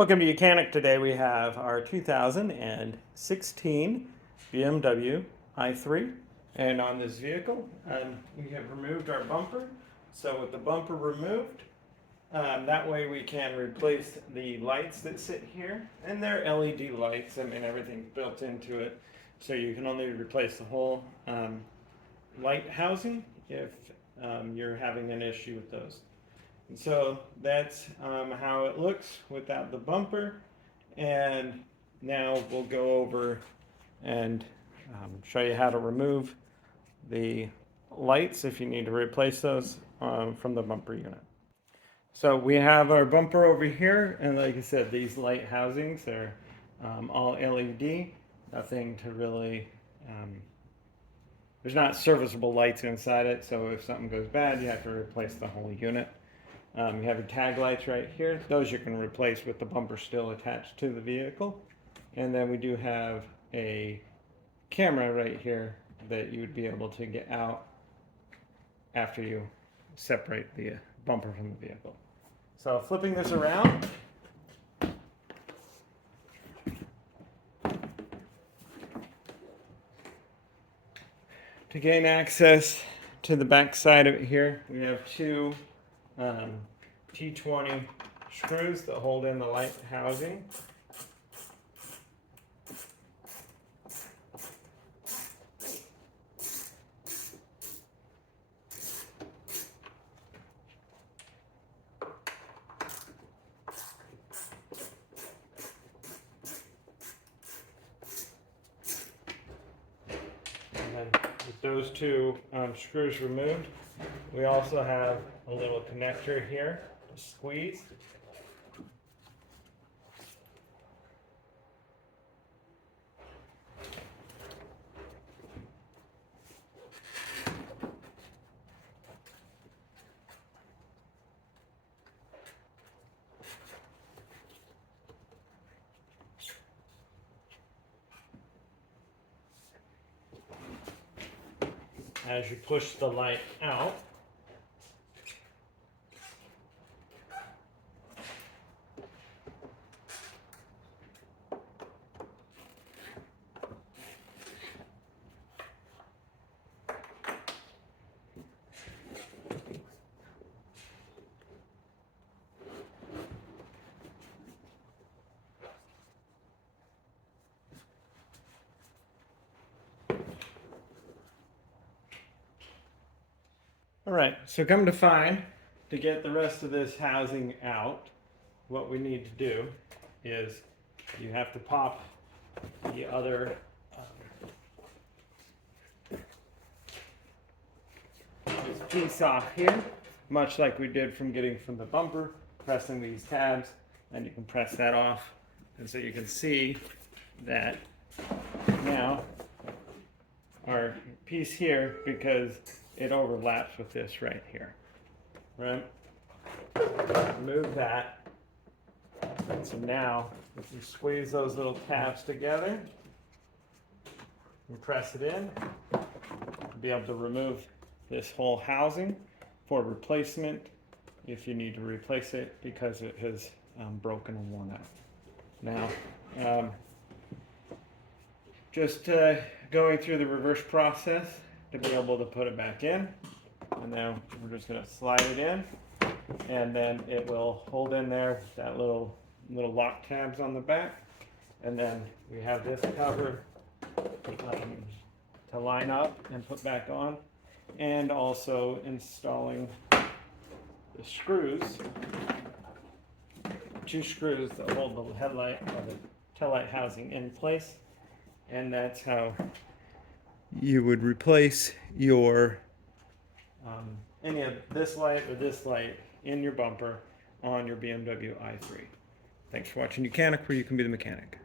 Welcome to Mechanic. Today we have our 2016 BMW i3, and on this vehicle we have removed our bumper. So with the bumper removed, that way we can replace the lights that sit here, and they're LED lights. I mean, everything's built into it, so you can only replace the whole light housing if you're having an issue with those. And so that's how it looks without the bumper. And now we'll go over and show you how to remove the lights if you need to replace those from the bumper unit. So we have our bumper over here, and like I said, these light housings are all LED, nothing to really, there's not serviceable lights inside it, so if something goes bad, you have to replace the whole unit. You have your tag lights right here. Those you can replace with the bumper still attached to the vehicle. And then we do have a camera right here that you would be able to get out after you separate the bumper from the vehicle. So flipping this around, to gain access to the back side of it here, we have two T20 screws that hold in the light housing. And then with those two screws removed, we also have a little connector here to squeeze. As you push the light out, all right, so come to find, to get the rest of this housing out, what we need to do is you have to pop the other this piece off here, much like we did from getting from the bumper, pressing these tabs, and you can press that off. And so you can see that now our piece here, because it overlaps with this right here, right? Remove that. And so now, if you squeeze those little tabs together and press it in, you'll be able to remove this whole housing for replacement if you need to replace it because it has broken and worn out. Now, just going through the reverse process to be able to put it back in. And now we're just going to slide it in, and then it will hold in there that little lock tabs on the back. And then we have this cover to line up and put back on, and also installing the screws, two screws that hold the headlight or the taillight housing in place. And that's how you would replace your any of this light or this light in your bumper on your BMW i3. Thanks for watching Mechanic, where you can be the mechanic.